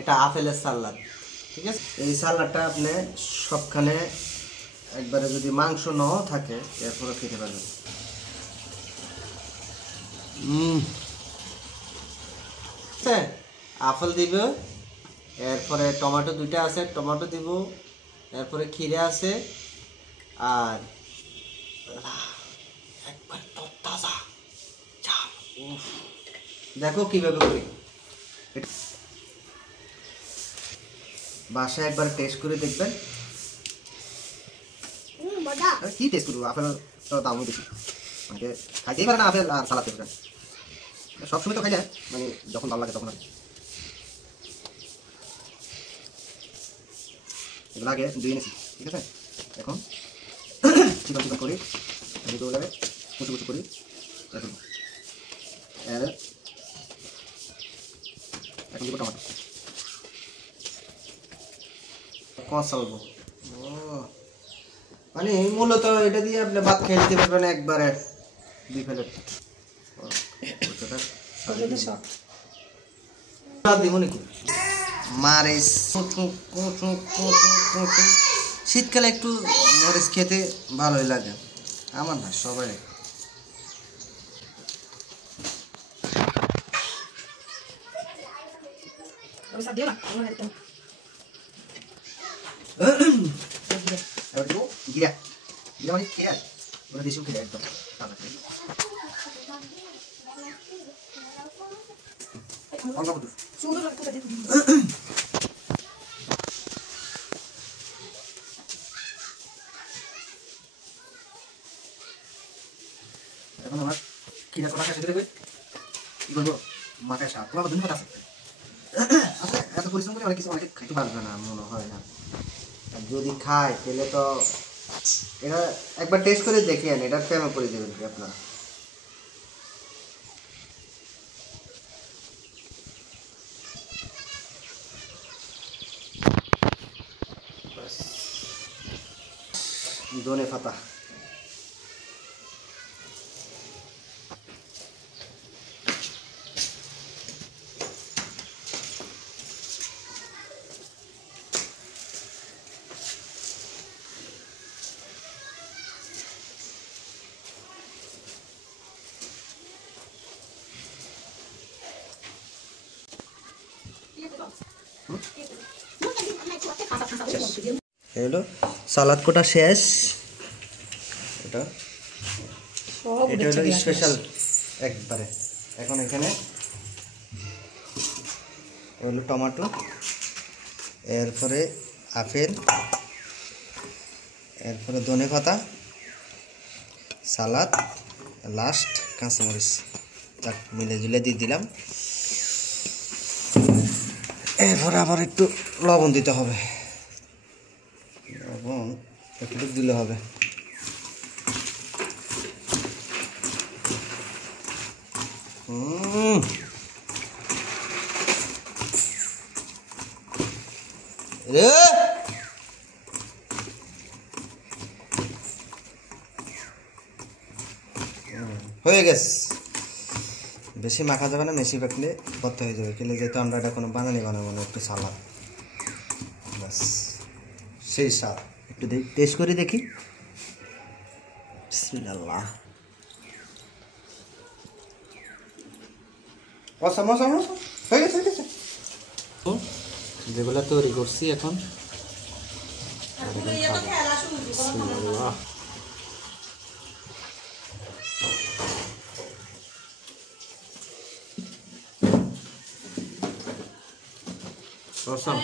এটা আপেলের সালাদ, ঠিক আছে। এই সালাদটা আপনি সবখানে একবারে যদি মাংস নাও থাকে এরপরে খেতে পারবেন। আপেল দিব, এরপরে টমেটো দুইটা আছে, টমেটো দিব, এরপরে খিরে আছে, আর একবার তাজা দেখো কিভাবে করি। বাসায় একবার টেস্ট করে দেখবেন। কি টেস্ট করবো, আপেল দামও বেশি, মানে খাইতেই পারে না আপেল আর সালাদ করবেন সবসময় তো খাইলে, মানে যখন ভালো লাগে তখন। এগুলো আগে ধুয়ে নিয়েছি, ঠিক আছে। এখন চিকন চিকন করি, এগুলো লাগে কুচু কুচু করি, এখন দিব টমাটো, কষাবো। ও মানে মূলত এটা দিয়ে আপনি ভাত খেয়ে দিতে পারবেন একবারে 2 প্লেট। দিব নাকি মারিচ, শীতকালে একটু মরিচ খেতে ভালোই লাগে, আমার না সবাই। জিরা জিরা মানে খেয়ে ওরা দেশীয় খেয়ে একদম এখন আমার খিদা করা শেষ দেবে, কি বলবো মাথায় সাপ তোমার ধন্যবাদ আছে। আচ্ছা এত পরিশ্রম করে অনেক কিছু অনেকে খাইতে পারবে না মনে হয় না, যদি খায় তাহলে তো এটা একবার টেস্ট করে দেখেন, এটা প্রেমে করে দেবেন কি আপনারা। ধনে পাতা, হলো সালাদ কোটা শেষ। এটা এটা হলো স্পেশাল একবারে। এখন এখানে হলো টমেটো, এরপরে আপেল, এরপরে ধনে পাতা, সালাদ, লাস্ট কাঁচামরিচ, তাক মিলে ঝুলে দিয়ে দিলাম। এরপরে আবার একটু লবণ দিতে হবে, লবণ একটু দিলে হবে। রে হয়ে গেছে, বেশি মাখা যাবে না, বেশি মাখলে ভর্তা হয়ে যাবে। খেলে যেহেতু আমরা এটা কোনো বানানি বানাবো না, একটু সালাদ বাস, সেই স্বাদ। একটু টেস্ট করে দেখি। বিসমিল্লাহ। মশা মশা মশা হয়ে গেছে, হয়ে গেছে। যেগুলো তৈরি করছি এখন বিসমিল্লাহ। Awesome.